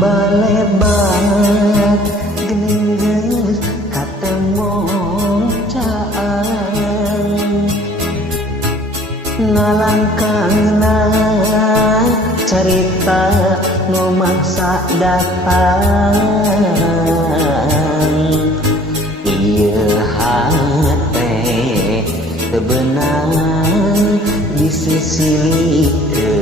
balebat geus katemu caan ngalangkangna cerita nu maksa datang ieu hate teu beunang disilikeun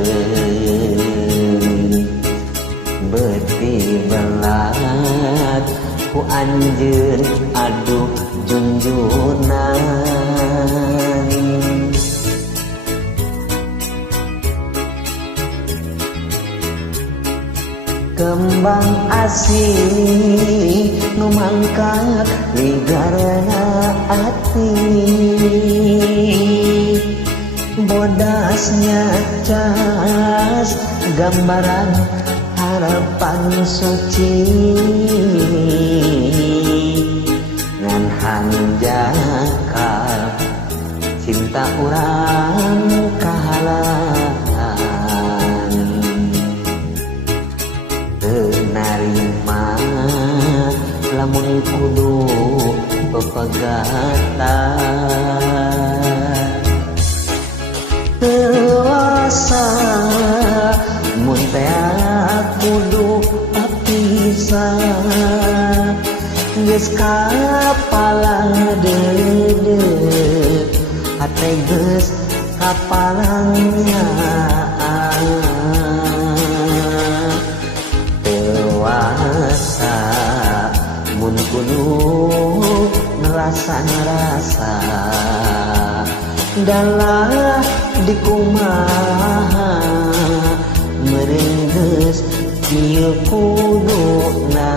beuti belat ku anjeun aduh junjunan kembang asih nu mangkat ligarna ati bodasnya cas gambaran harapan suci ngan hanjakal cinta urang kahalan teu narima lamun kudu pepegatan teuasa mun teh kudu apisah geus kapalang deudeuh hate geus kapalangnya teuasa mun kudu ngerasa dalah dikumaha meureun geus kieu kuduna